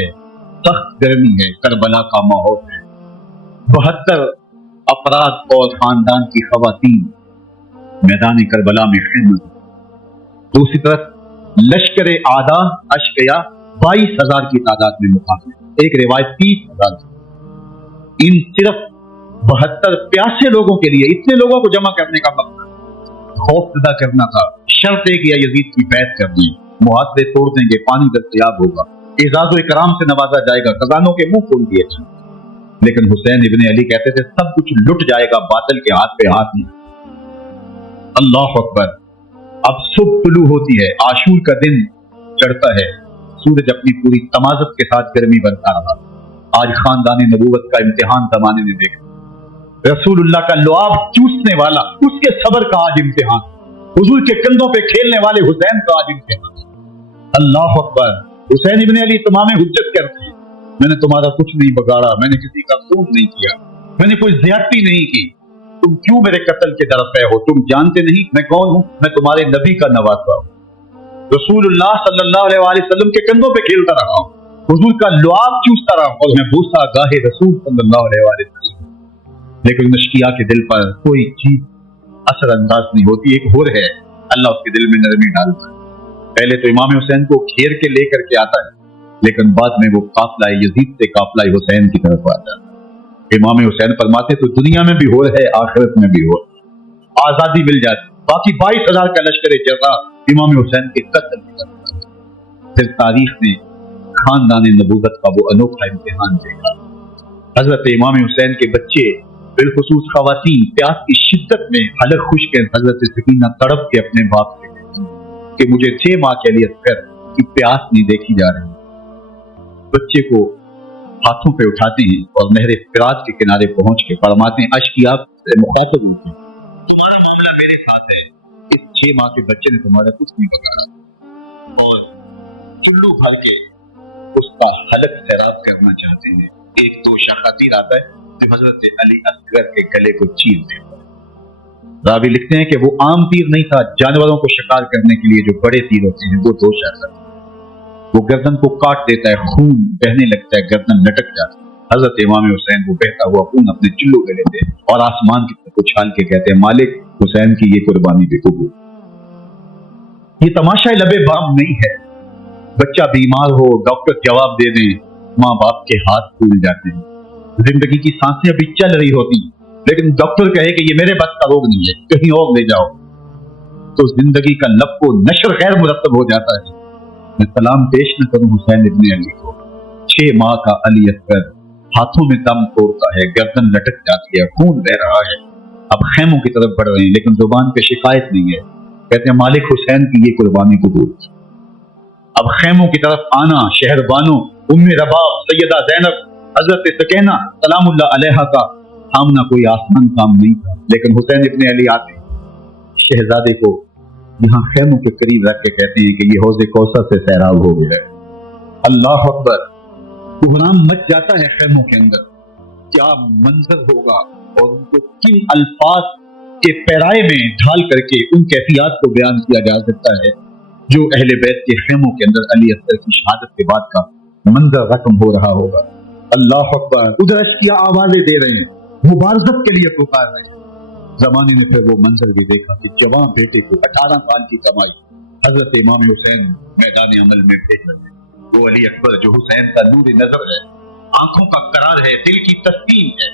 सख्त गर्मी है, करबला का माहौल है। 72 अफराद और खानदान की खवातीन मैदान करबला में खैमत। दूसरी तरफ लश्कर आदा अशकिया 22,000 की तादाद में मुकाबले, एक रिवायत 30,000। इन सिर्फ 72 प्यासे लोगों के लिए इतने लोगों को जमा करने का मकसद खौफ पैदा करना था। शर्त है कि यजीद की बैत करनी, मुहासरे तोड़ देंगे, पानी दस्तयाब होगा, एजाज़ो इकराम से नवाजा जाएगा, खजानों के मुंह खोल दिए जाएंगे। लेकिन हुसैन इब्ने अली कहते थे सब कुछ लुट जाएगा, बातिल के हाथ पे हाथ नहीं। अल्लाह अकबर। अब सुबह तुलू होती है, आशूर का दिन चढ़ता है, सूरज अपनी पूरी तमाजत के साथ गर्मी बरसा रहा। आज खानदान नबूवत का इम्तिहान ज़माने ने देखा। रसूलुल्लाह का लुआब चूसने वाला, उसके सब्र का आज इम्तिहान, हुजूर के कंधों पे खेलने वाले हुसैन का आज इम्तिहान। अल्लाह अकबर। हुसैन इब्ने अली तमाम हुज्जत करते हैं, मैंने तुम्हारा कुछ नहीं बगाड़ा, मैंने किसी का खून नहीं किया, मैंने कोई ज्यादती नहीं की, तुम क्यों मेरे कत्ल के तरफ हो? तुम जानते नहीं मैं कौन हूं? मैं तुम्हारे नबी का नवासा हूं। रसूलुल्लाह सल्लल्लाहु अलैहि वसल्लम के कंधों पे खेलता रहा हूं, हुजूर का लुआब चूसता रहा हूं, और मैं बूसा गाहे रसूल सल्लल्लाहु अलैहि वसल्लम। लेकिन नश्किया के दिल पर कोई चीज असर अंदाज नहीं होती। एक होर है, अल्लाह उसके दिल में नरमी डालता है। पहले तो इमाम हुसैन को घेर के लेकर के आता है, लेकिन बाद में वो काफिला यजीद से काफिला हुसैन की तरफ आता है। इमाम हुसैन फरमाते तो दुनिया में भी हो है, आखिरत में भी हो, आजादी मिल जाती। बाकी 22,000 का लश्कर जर्रा इमाम हुसैन के कत्ल करता। फिर तारीख ने खानदान नबूवत का वो अनोखा इम्तिहान देखा। हजरत इमाम हुसैन के बच्चे, बिलखुसूस खवातीन, प्यास की शिद्दत में हलक खुश्क है। हजरत सकीना तड़प के अपने बाप से कि मुझे 6 माह के लिए कर कि प्यास नहीं देखी जा रही। बच्चे को हाथों पे उठाते हैं और नहरे फिरात के किनारे पहुंच के फरमाते हैं, अश्किया से मुखातिब होते हैं, तुम्हारा मामला मेरे साथ है। इस 6 माह के बच्चे ने तुम्हारा कुछ नहीं बगाड़ा, और चुल्लू भर के उसका हलक सैराब करना चाहते हैं। एक दो शखातीर आता है जो हजरत अली असगर के गले को चीर देता है। रावी लिखते हैं कि वो आम तीर नहीं था, जानवरों को शिकार करने के लिए जो बड़े तीर होते हैं वो 2 शख्स, वो गर्दन को काट देता है, खून बहने लगता है, गर्दन लटक जाती है। हजरत इमाम हुसैन वो बहता हुआ खून अपने चुल्लू पे लेते हैं और आसमान की तरफ उछाल के कहते हैं, मालिक हुसैन की ये कुर्बानी भी कबूल। ये तमाशा लबे बाम नहीं है। बच्चा बीमार हो, डॉक्टर जवाब दे दें, माँ बाप के हाथ फूल जाते हैं। जिंदगी की सांसें अभी चल रही होती, लेकिन डॉक्टर कहे कि ये मेरे बस का रोग नहीं है, कहीं और ले जाओ, तो जिंदगी का लब को नशर गैर मुरतब हो जाता है। मैं सलाम पेश न करूं हुसैन इब्ने अली को। 6 माह का अली असगर हाथों में दम तोड़ता है, गर्दन लटक जाती है, खून बह रहा है। अब खैमों की तरफ बढ़ रहे हैं, लेकिन जुबान पे शिकायत नहीं है। कहते हैं, मालिक हुसैन की ये कुर्बानी कबूल। अब खैमों की तरफ आना, शहरबानों, उम्मे रबाब, सैयदा जैनब, हजरत सकीना सलामुल्लाह अलैहा का सामना कोई आसान काम नहीं था। लेकिन हुसैन इब्ने अली आते शहजादे को यहाँ खैमों के करीब रख के कहते हैं कि ये हौज़े कौसर से सैराब हो गया है। अल्लाह अकबर। कोहराम मच जाता है खैमों के अंदर, क्या मंजर होगा, और उनको किन अल्फाज के पैराए में ढाल करके उन कैफियत को बयान किया जा सकता है जो अहले बैत के खैमों के अंदर अली असगर की शहादत के बाद का मंजर रकम हो रहा होगा। अल्लाह अकबर। उधर अश्किया आवाजें दे रहे हैं, मुबारजत के लिए पुकार रहे हैं। जमाने ने फिर वो मंजर भी देखा कि जवान बेटे को 18 साल की कमाई हजरत इमाम हुसैन मैदान अमल में भेज रहे। वो अली अकबर जो हुसैन का नूर नजर है, आंखों का करार है, दिल की तस्कीन है,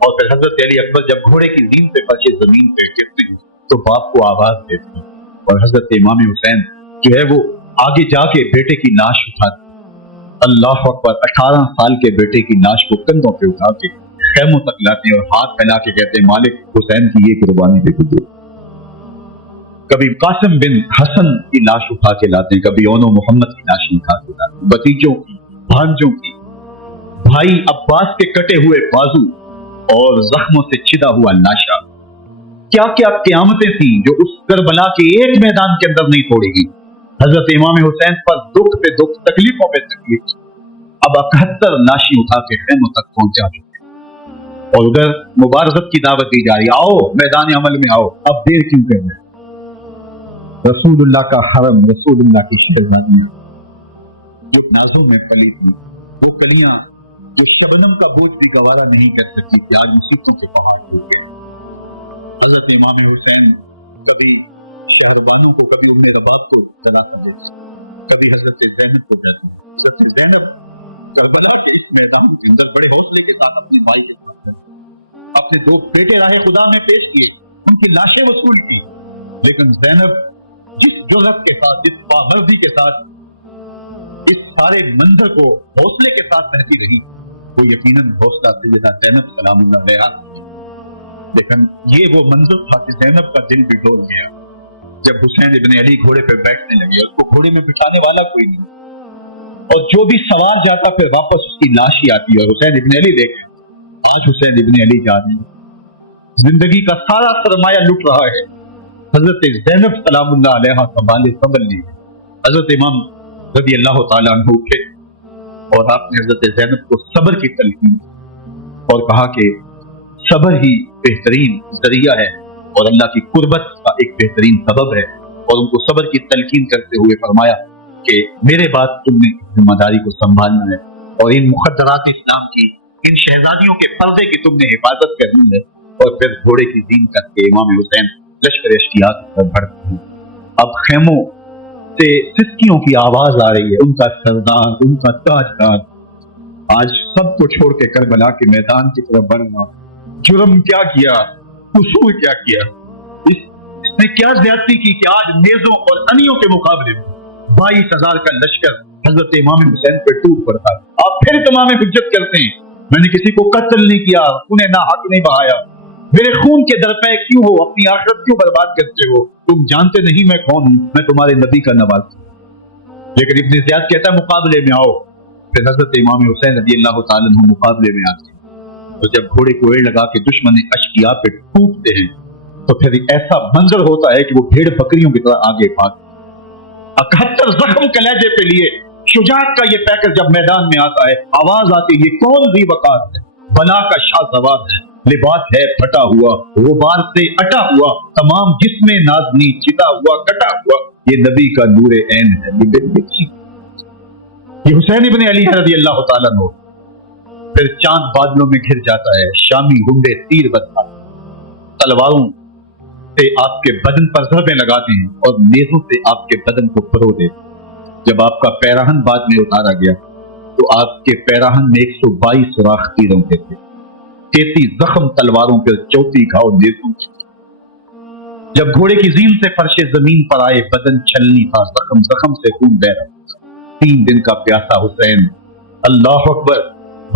और फिर हजरत अली अकबर जब घोड़े की नींद पे फर्श जमीन पे गिरते हैं तो बाप को आवाज देते हैं, और हजरत इमाम हुसैन जो है वो आगे जाके बेटे की लाश उठाते, अल्लाह अकबर, 18 साल के बेटे की लाश को कंधों पे उठा के खैमों तक लाते हैं और हाथ फैला के कहते हैं, मालिक हुसैन की ये कुर्बानी दे दो। कभी कासिम बिन हसन की लाश उठा के लाते हैं, कभी ओनो मोहम्मद की लाश उठा के लाते हैं, भतीजों की, भांजों की, भाई अब्बास के कटे हुए बाजू और जख्मों से छिदा हुआ लाशा। क्या क्या क़यामतें थी जो उस करबला के एक मैदान के अंदर नहीं तोड़ेगी। हजरत इमाम हुसैन पर दुख पे दुख, तकलीफों पे तकलीफ। अब 71 लाशें उठा के खैमों तक पहुंचा चुके और उधर मुबारकत की दावत दी जा रही, आओ मैदान अमल में आओ, अब देर क्यों कर रहे। रसूलुल्लाह का हरम, रसूलुल्लाह की शहजादियां जो नाजों में फली थी, वो कलियां जो शबनम का बोझ भी गवारा नहीं कर सकती, प्यार मुसीबतों के पहाड़ हो गए। हजरत इमाम हुसैन कभी शहरबानों को, कभी उम्मे रबात को तलाक देते, कभी हजरत ज़ैनब को कहते। हजरत ज़ैनब करबला के इस मैदान के अंदर बड़े हौसले के साथ अपनी भाई के साथ अपने 2 बेटे राहे खुदा में पेश किए, उनकी लाशें वसूल की, लेकिन ज़ैनब जिस जुर्रत के साथ, जिस पाबंदी के साथ इस सारे मंजर को हौसले के साथ सहती रही, वो यकीनन हौसला सैयदा ज़ैनब सलामुल्लाह अलैहा। लेकिन ये वो मंजर था कि ज़ैनब का दिल भी डोल गया जब हुसैन इब्न अली घोड़े पे बैठने लगे और उसको घोड़े में बिठाने वाला कोई नहीं, और जो भी सवार जाता फिर वापस उसकी लाश ही आती है। और हुसैन इब्न अली देखे, आज हुसैन इब्न अली जा रहे हैं, जिंदगी का सारा सरमाया लुट रहा है। हजरत ज़ैनब सलामुल्लाह अलैहा संभल ली। हजरत इमाम रज़ी अल्लाह ताला अन्हु उठे और आपने हजरत ज़ैनब को सब्र की तलकीन और कहा कि सब्र ही बेहतरीन जरिया है और अल्लाह की कुर्बत का एक बेहतरीन सबब है, और उनको सब्र की तलकीन करते हुए फरमाया कि मेरे बाद तुमने जिम्मेदारी को संभालना है और इन मुखद्दरात इस्लाम की, इन शहजादियों के पर्दे की तुमने हिफाजत करनी है। और फिर घोड़े की जीन करके इमाम हुसैन लश्कर अश्कियात पर बढ़ते हैं। अब खेमों से सिसकियों की आवाज आ रही है, उनका सरदार, उनका ताजदार आज सबको छोड़ के करबला के मैदान की तरफ बढ़ना। जुर्म क्या किया, कसूर क्या किया, इसने क्या ज्यादती की कि आज नेज़ों और अनियों के मुकाबले में 22,000 का लश्कर हजरत इमाम हुसैन पे टूट पड़ता है। आप फिर तमाम हुज्जत करते हैं, मैंने किसी को कत्ल नहीं किया, उन्हें ना हक नहीं बहाया, मेरे खून के दरपे क्यों हो, अपनी आखिरत क्यों बर्बाद करते हो, तुम जानते नहीं मैं कौन हूं, मैं तुम्हारे नबी का नवाज़। लेकिन इब्न ज़ियाद कहता है मुकाबले में आओ। फिर हजरत इमाम हुसैन रज़ी अल्लाह ताला अन्हु मुकाबले में आते हैं, तो जब घोड़े को एड़ लगा के दुश्मन अश्किया पे टूटते हैं तो फिर ऐसा मंजर होता है कि वो भेड़ बकरियों की तरह आगे भागते। 71 जख्म कलेजे पे लिए शुजात का ये पैकर जब मैदान में आता है, आवाज आती है, ये कौन ज़ी वक़ार है, बला का शाह सवार है, लिबास है फटा हुआ, गुबार से अटा हुआ, तमाम जिस्मे नाज़नी चिता हुआ, कटा हुआ, ये नबी का नूरे ऐन है। ये हुसैन इब्न अली रज़ी अल्लाह ताला अन्हु। फिर चांद बादलों में घिर जाता है, शामी गुंडे तीर बदला तलवारों से आपके बदन पर ज़रबें लगाते हैं और नेज़ों से आपके बदन को फरो देते। जब आपका पैराहन बाद में उतारा गया तो आपके पैराहन में 122 सुराख तीरों के थे, 33 जख्म तलवारों के, 34 घाव नेज़ों के। जब घोड़े की जीन से फर्शे जमीन पर आए, बदन छलनी था, जख्म जख्म से खून बह रहा। 3 दिन का प्यासा हुसैन, अल्लाह अकबर,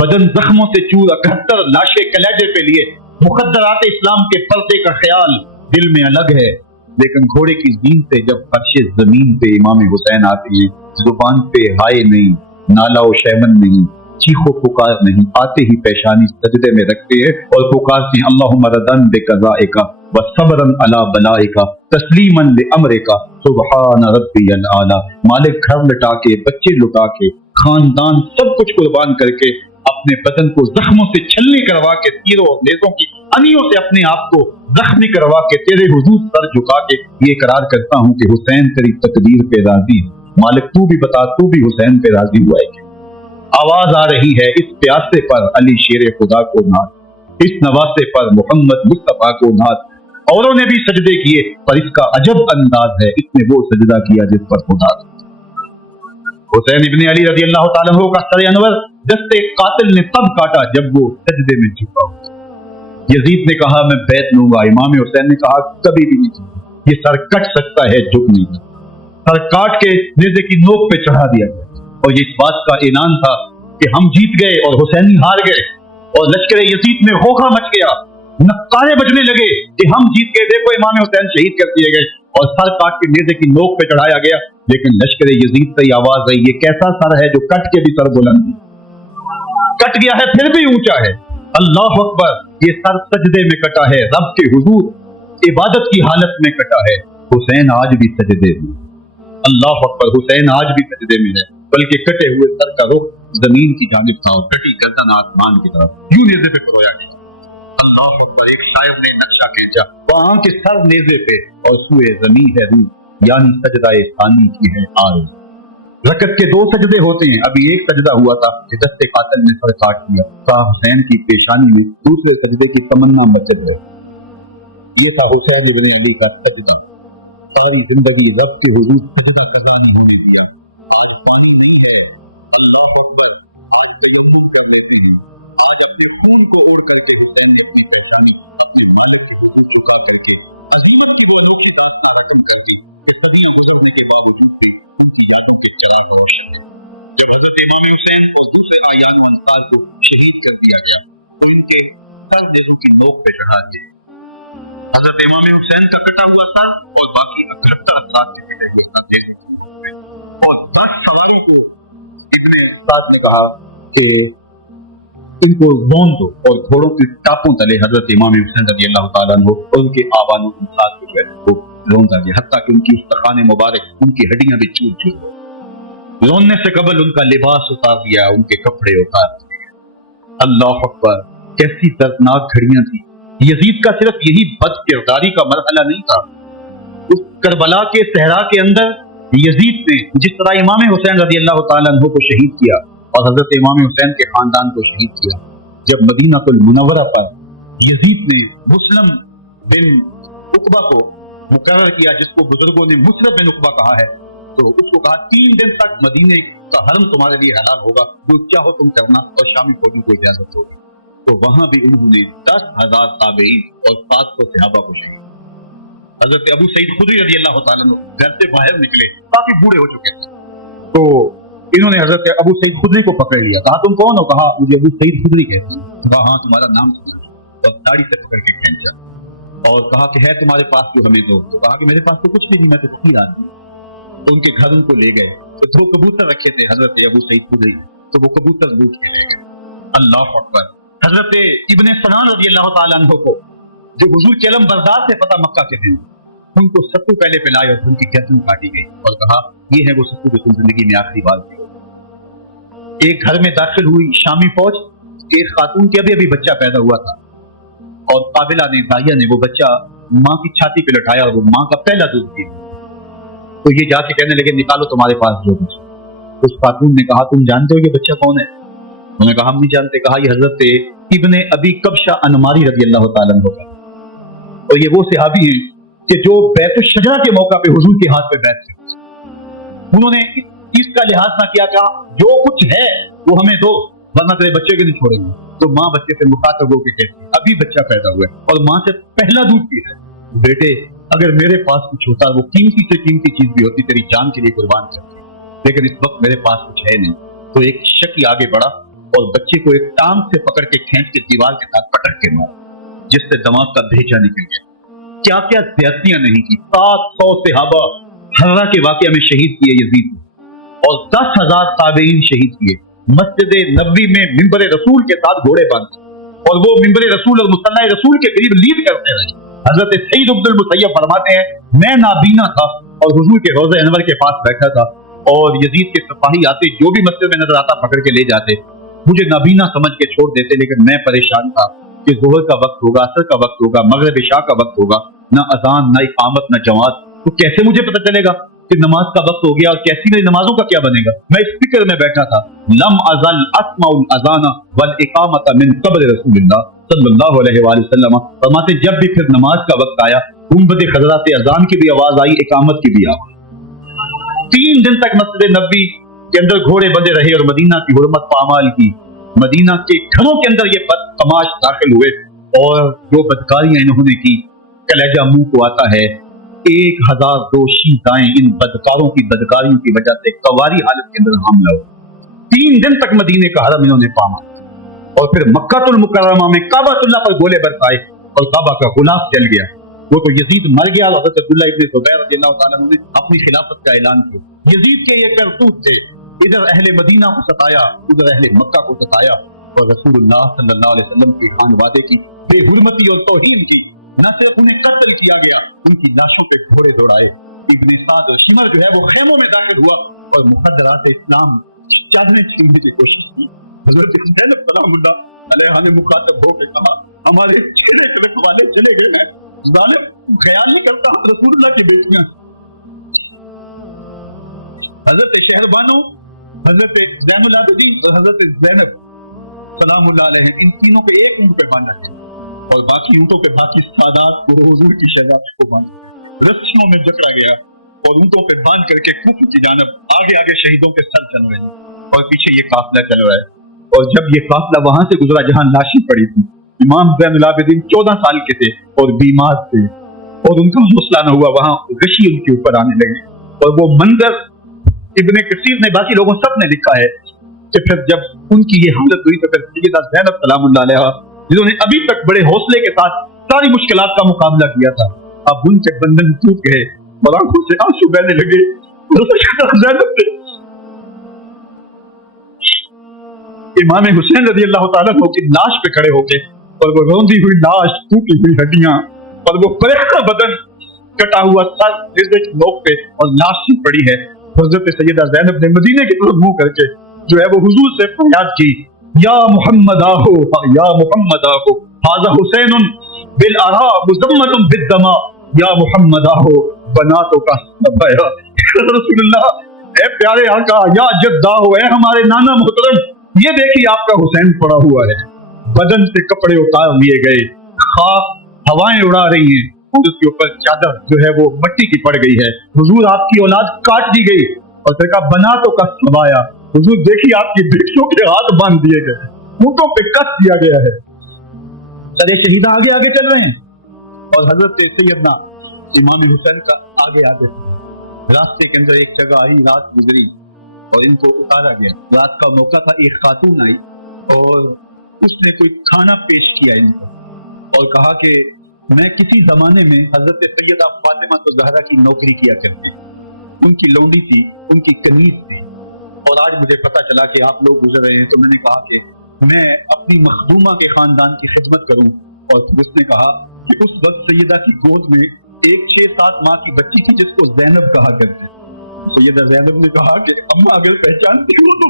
बदन जख्मों से चूर, 71 लाशें कलेजे पे लिए, मुकद्दरात इस्लाम के पर्दे का ख्याल दिल में अलग है। लेकिन घोड़े की जीन से जब फर्शे जमीन पे इमाम हुसैन आते हैं, जुबान पे हाय नहीं, नाला व शैमन नहीं, चीखो पुकार नहीं, आते ही पेशानी सजदे में रखते हैं और पुकारते हैं, अल्लाहुम्मा रदन बिक़ज़ाइका व सब्रन अला बलाइका तस्लीमन लिअम्रिका सुब्हान रब्बियल आला। मालिक घर लुटा के, बच्चे लुटा के, खानदान सब कुछ कुर्बान करके, अपने बदन को जख्मों से छलनी करवा के, तीरों और नेज़ों की अनियों से अपने आप को जख्मी करवा के, तेरे हुजूर सर झुका के ये करार करता हूँ कि हुसैन तेरी तकदीर पे राजी है। मालिक तू भी बता, तू भी हुसैन पे राजी हुआ है। आवाज आ रही है, इस प्यासे पर अली शेर खुदा को नाथ, इस नवासे पर मोहम्मद मुस्तफा को नाथ। औरों ने भी सजदे किए पर इसका अजब अंदाज है, इसने वो सजदा किया जिस पर खुदा। हुसैन इब्न अली रज़ी अल्लाह ताला अन्हु का सर अनवर दस्ते कातिल ने तब काटा जब वो सजदे में झुका। यजीद ने कहा मैं बैत लूंगा। इमाम हुसैन ने कहा कभी भी नहीं, ये सर कट सकता है, झुक नहीं सकता। सर काट के नेज़े की नोक पे चढ़ा दिया गया और ये इस बात का ऐलान था कि हम जीत गए और हुसैनी हार गए। और लश्कर यजीद में होगा मच गया, नक्कारे बजने लगे कि हम जीत गए, देखो इमाम हुसैन शहीद कर दिए गए। और सर काट के नेज़े की नोक पे चढ़ाया गया, लेकिन लश्कर यजीद से आवाज आई, ये कैसा सर है जो कट के भी सर बुलंद, कट गया है फिर भी ऊंचा है। अल्लाह अकबर, ये सर सजदे में कटा है, रब के हुजूर इबादत की हालत में कटा है। हुसैन आज भी सजदे में, अल्लाह अकबर, हुसैन आज भी सजदे में है, बल्कि कटे हुए सर का रुख जमीन की जानिब था और कटी गर्दन आसमान की तरफ यूं नेज़े पे परोया गया। अल्लाह अकबर, एक शायर ने नक्शा खींचा, वहां के सर नेज़े पे और सुए ज़मीन है रूह, यानी सजदाए सानी की है आरू। रकत के 2 सजदे होते हैं, अभी एक सजदा हुआ था कि दस्ते कातिल ने सर काट दिया, शाह हुसैन की पेशानी में दूसरे सजदे की तमन्ना मचल गई। ये था हुसैन इब्न अली का सजदा। सारी जिंदगी रब के हुजूर सजदा कज़ा नहीं होने दिया। आज पानी नहीं है, अल्लाह अकबर, आज तयम्मुम कर लेते हैं। आज अपने खून को ओढ़ करके हुसैन ने अपनी पेशानी अपने मालिक के हुजूर झुका करके अजीमों की वो अनोखी दास्तां रकम कर दी कि सदियां गुजरने के बावजूद भी उनकी यादों के चिराग रोशन है। जब हजरत इमाम हुसैन और दूसरे आयान व अंसार को शहीद कर दिया गया तो इनके सर नेज़ों की नोक पे चढ़ा दिए। हजरत इमाम हुसैन का कटा हुआ सर और बाकी का घटता साथ में कटे हुए सर नेज़ों और 10 सवारी को इब्ने साद ने कहा कि इनको रोन दो और घोड़ों के टापों तले हजरत इमाम हुसैन रज़ी अल्लाह तआला अन्हु और उनके आवानों के साथ जो है वो रोंदा गया, हत्ता कि उनकी उस्तखाने मुबारक, उनकी हड्डियां भी चूर चूर। रोने से कबल उनका लिबास उतार दिया, उनके कपड़े उतार दिए। अल्लाह अकबर, कैसी दर्दनाक घड़ियां थी। यजीद का सिर्फ यही बद किरदारी का मरहला नहीं था, उस करबला के सहरा के अंदर यजीद ने जिस तरह इमाम हुसैन रज़ी अल्लाह तआला अन्हु को शहीद किया और हजरत इमाम हुसैन के खानदान को शहीद किया, जब मदीनातुल मुनव्वरा पर यजीद ने मुस्लिम बिन उकबा को मुकर्रर किया, जिसको बुजुर्गों ने मुस्लिम बिन उकबा कहा है, तो उसको कहा 3 दिन तक मदीने का हरम तुम्हारे लिए हलाल होगा, जो चाहो तुम करना और शामी फौजी को इजाजत होगी। तो वहां भी उन्होंने 10,000 ताबईन और 700 सहाबा को शहीद। हजरत अबू सईद खुदरी रज़ी अल्लाह तआला अन्हु घर से बाहर निकले, काफी बूढ़े हो चुके थे, तो इन्होंने हजरत अबू सईद खुदरी को पकड़ लिया। कहा तुम कौन हो? कहा मुझे अबू सईद खुदरी कहते हैं। कहा हाँ तुम्हारा नाम सुना। तो दाढ़ी से पकड़ के खींचा और कहा कि है तुम्हारे पास जो हमें दो। तो कहा कि मेरे पास तो कुछ भी नहीं, मैं तो फकीर आदमी। तो उनके घर उनको ले गए, तो 2 कबूतर रखे थे हजरत अबू सईद खुदरी, तो वो कबूतर लूट के ले गए। अल्लाह अकबर, हजरत इब्ने सनान रज़ी अल्लाह तआला अन्हु को जो हुजूर के अलम बरदार से पता मक्का के दिन, उनको सत्तू पहले पिलाए और उनकी गर्दन काटी गई और कहा ये है वो सत्तू जो तुम जिंदगी में आखिरी बार पियो। एक घर में दाखिल हुई शामी फौज, एक खातून के अभी अभी बच्चा पैदा हुआ था और काबिला ने, दाइया ने वो बच्चा माँ की छाती पे लटाया और वो माँ का पहला दूध पिया। तो ये जाके कहने लगे निकालो तुम्हारे पास जो बच्चा। उस खातून ने कहा तुम जानते हो ये बच्चा कौन है? उन्होंने कहा हम नहीं जानते। कहा ये हजरत इब्ने अबी कब्शा अनमारी रज़ी अल्लाह तआला अन्हु का, और ये वो सहाबी हैं कि जो बैतुश शजरा के मौका पे हुजूर के हाथ पे बैठ थे। उन्होंने इसका लिहाज ना किया, कहा जो कुछ है वो हमें दो वरना तेरे बच्चे को नहीं छोड़ेंगे। तो माँ बच्चे से मुखातब होकर कहती अभी बच्चा पैदा हुआ है और माँ से पहला दूध पी रहा है, बेटे अगर मेरे पास कुछ होता, वो कीमती से कीमती चीज भी होती, तेरी जान के लिए कुर्बान करती, लेकिन इस वक्त मेरे पास कुछ है नहीं। तो एक शकी आगे बढ़ा और बच्चे को एक टांग से पकड़ के खींच के दीवार के साथ पटक के मारा, जिससे दिमाग का भेजा निकल गया। क्या क्या ज्यादतियां नहीं की। 700 सहाबा हर्रा के वाकया में शहीद किए यजीद और 10,000 ताबईन शहीद किए। मस्जिद नबवी में मिंबर रसूल के साथ घोड़े बांधे और वो मिंबर रसूल और मुसल्ला रसूल के करीब लीड करते रहे। हजरत सईद अब्दुल मुसय्यब फरमाते हैं मैं नाबीना था और हुजूर के रोज़े अनवर के पास बैठा था और यजीद के सिपाही आते, जो भी मस्जिद में नजर आता पकड़ के ले जाते, मुझे नाबीना समझ के छोड़ देते, लेकिन मैं परेशान था कि ज़ोहर का वक्त होगा, असर का वक्त होगा, मगरिब इशा का वक्त होगा, ना अजान ना इकामत ना जमात, तो कैसे मुझे पता चलेगा कि नमाज का वक्त हो गया और कैसी मेरी नमाजों का क्या बनेगा। मैं इस फिक्र में बैठा था। लम अज़ल अस्माउल अज़ाना वल इकामत मिन क़ब्र रसूलिल्लाह सल्लल्लाहु अलैहि वसल्लम। फरमाते जब भी फिर नमाज का वक्त आया, गुंबद खज़रा से अजान की भी आवाज आई, इकामत की भी आवाज। 3 दिन तक मस्जिद नबवी के अंदर घोड़े बंधे रहे और मदीना की हुर्मत पामाल की। मदीना के घरों के अंदर ये बदतमाश दाखिल हुए اور जो बदकारियां इन्होंने की, कलेजा मुंह को आता है। 1002 शीताएं इन बदकारों की बदकारियों की वजह से कवारी हालत के अंदर हमला हो। 3 दिन तक मदीने का हरम इन्होंने पामा और फिर मक्कातुल मुकर्रमा में काबातुल्लाह पर गोले बरसाए और काबा का गुलाफ जल गया। वो तो यजीद मर गया, हज़रत अब्दुल्लाह इब्न ज़ुबैर रज़ियल्लाहु ताला अन्हु ने अपनी खिलाफत का ऐलान किया। यजीद के ये करतूत थे, इधर अहले मदीना को सताया, उधर अहले मक्का को सताया और रसूलुल्लाह सल्लल्लाहु अलैहि वसल्लम के खानवादे की बेहुरमती और तौहीन की। न सिर्फ उन्हें कत्ल किया गया, उनकी लाशों पे घोड़े दौड़ाए। इब्न साद शिमर जो है वो खेमों में दाखिल हुआ और मुक़द्दरात इस्लाम चादरें छीनने की कोशिश की। हज़रत ज़ैनब सलामुल्लाह अलैहा ने मुखातब होकर कहा, हमारे चेहरे के रखवाले चले गए हैं, जालिम ख्याल नहीं करता रसूलुल्लाह की बेटियां। हज़रत शहरबानो, हज़रत ज़ैनुल आबिदीन और हज़रत ज़ैनब सलामुल्लाह अलैहि, इन तीनों पे एक ऊंट पे बांधा गया और बाकी ऊंटों पे बाकी सादात और हुजूर की शजात को बांधा, रस्सियों में जकड़ा गया और ऊंटों पे बांध करके कूफे की जानब आगे आगे शहीदों के सर चल रहे हैं और पीछे ये काफिला चल रहा है। और जब ये काफिला वहां से गुजरा जहां लाशें पड़ी थी, इमाम ज़ैनुल आबिदीन 14 साल के थे और बीमार थे और उनका हौसला न हुआ, वहां गशी उनके ऊपर आने लगी। और वो मंजर इब्ने कसीर ने, बाकी लोगों सब ने लिखा है कि फिर जब उनकी ये हालत हुई तो फिर सैयदा ज़ैनब सलामुल्लाह अलैहा, जिन्होंने अभी तक बड़े हौसले के साथ सारी मुश्किलात का मुकाबला किया था, अब उनके बंधन टूट गए और आंखों से आंसू बहने लगे। ज़ैनब ने इमाम हुसैन रज़ियल्लाहु ताला अन्हु की लाश पे खड़े होके, और वो रोंदी हुई लाश, टूटी हुई हड्डियां और वो फरेख्ता बदन, कटा हुआ सर जिसके नोक पे और लाश सी पड़ी है। हज़रत सैयदा ज़ैनब ने मदीने की तरफ मुंह करके जो है वो हुजूर से फरियाद की, या मोहम्मद आहो, या मोहम्मद आहो, हाज़ा हुसैनुन बिल अरा मुज़म्मलुन बिद्दमा, या मोहम्मद आहो, बनातों का सबाया। रसूलुल्लाह, ए प्यारे आका, या जद्दा हो, ए हमारे नाना मोहतरम, ये देखिए आपका हुसैन पड़ा हुआ है, बदन से कपड़े उतार लिए गए, खाक हवाएं उड़ा रही हैं और उसके ऊपर चादर जो है वो मिट्टी की पड़ गई है। हुजूर, आपकी औलाद काट दी गई और फिर कहा बनातों का सबाया। हुजूर, देखिए आपकी बेटियों के हाथ बांध दिए गए, ऊंटों पे कस दिया गया है। सारे शहीदा आगे आगे चल रहे हैं और हजरत सैयदना इमाम हुसैन का आगे आगे। रास्ते के अंदर एक जगह आई, रात गुजरी और इनको उतारा गया। रात का मौका था, एक खातून आई और उसने कोई खाना पेश किया इनको और कहा कि मैं किसी जमाने में हजरत सैयदा फातिमा तो ज़हरा की नौकरी किया करती, उनकी लौंडी थी, उनकी कनीज थी, और आज मुझे पता चला कि आप लोग गुजर रहे हैं, तो मैंने कहा कि मैं अपनी मखदूमा के खानदान की खिदमत करूं। और फिर उसने कहा कि उस वक्त सैयदा की गोद में एक 6-7 माह की बच्ची थी जिसको ज़ैनब कहा करते। सैयदा ज़ैनब ने कहा कि अम्मा अगर पहचानती हो तो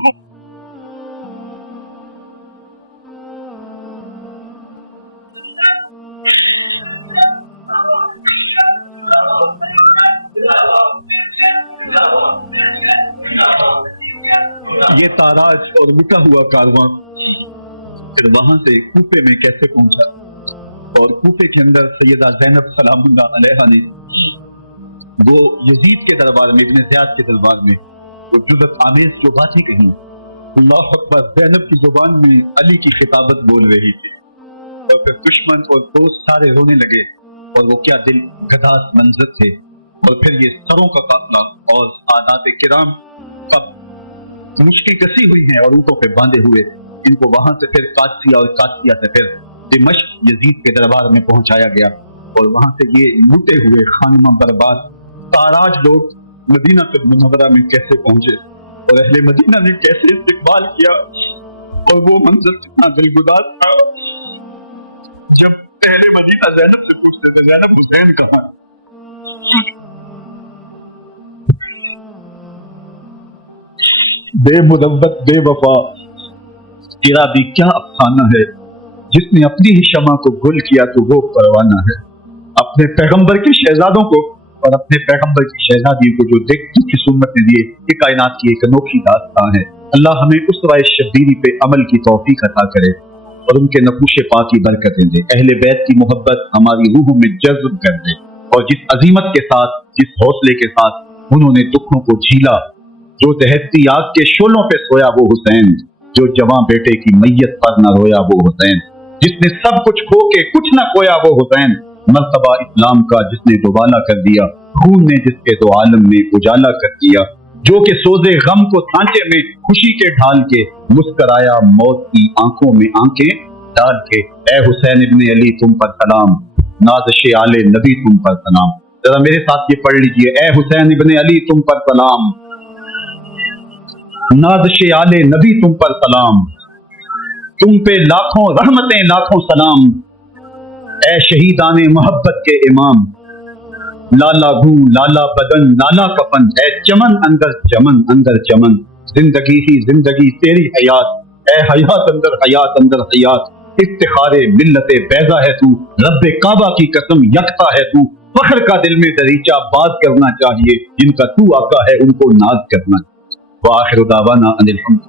ये ताराज और मिटा हुआ कारवां फिर वहां से कूफे में कैसे पहुंचा और कूफे के अंदर सैयदा ज़ैनब सलामुल्लाह अलैहा ने वो यजीद के दरबार में, इब्न ज़ियाद के दरबार में वो जुज़त आमेज़ जो बातें कही, अल्लाह अकबर, ज़ैनब की जुबान में अली की खिताबत बोल रही थी और फिर दुश्मन और दोस्त सारे रोने लगे और वो क्या दिल गदास मंजर थे। और फिर ये सरों का काफिला और आदात किराम का मुश्किल कसी हुई हैं और ऊँटों पे बांधे हुए इनको वहां से फिर कासिया और कासिया से फिर दिमश्क यजीद के दरबार में पहुंचाया गया और वहां से ये लुटे हुए खानमा बर्बाद ताराज लोग मदीना मुनव्वरा में कैसे पहुंचे और अहले मदीना ने कैसे इस्तकबाल किया। और वो मंजर कितना दिलगुदार था जब अहले मदीना ज़ैनब से पूछते थे, ज़ैनब हुसैन कहाँ? बेमुदव्वत बेवफा, तेरा भी क्या अफसाना है, जिसने अपनी ही शमा को गुल किया तो वो परवाना है। अपने पैगंबर के शहजादों को और अपने पैगंबर की शहजादी को जो देखने की सुन्नत ने दिए, ये कायनात की एक अनोखी दास्तान है। अल्लाह हमें उस राय शब्बीरी पे अमल की तौफीक अता करे और उनके नकूशे पाक की बरकतें दे। अहले बैत की मोहब्बत हमारी रूहों में जज्ब कर दे और जिस अजीमत के साथ, जिस हौसले के साथ उन्होंने दुखों को झीला, जो दहकती आग के शोलों पे सोया वो हुसैन, जो जवां बेटे की मैयत पर न रोया वो हुसैन, جس نے سب کچھ کھو کے کچھ نہ کھویا وہ حسین، مرتبہ اسلام کا جس نے دوبالا کر دیا، خون نے جس کے دو عالم میں اجالا کر دیا، جو کہ سوزے غم کو سانچے میں خوشی کے ڈھال کے مسکرایا موت کی آنکھوں میں آنکھیں ڈال کے۔ اے حسین ابن علی تم پر سلام، نازش آل نبی تم پر سلام۔ ذرا میرے ساتھ یہ پڑھ لیجئے، اے حسین ابن علی تم پر سلام، نازش آل نبی تم پر سلام، تم پہ لاکھوں رحمتیں لاکھوں سلام، اے شہیدان محبت کے امام، لالا گوں لالا بدن لالا کفن، اے چمن اندر چمن، زندگی ہی زندگی تیری حیات، اے حیات اندر حیات، افتخار ملت بیضا ہے تو، رب کعبہ کی قسم یکتا ہے تو، فخر کا دل میں دریچہ باز کرنا چاہیے، جن کا تو آقا ہے ان کو ناز کرنا۔ وآخر دعوانا ان الحمد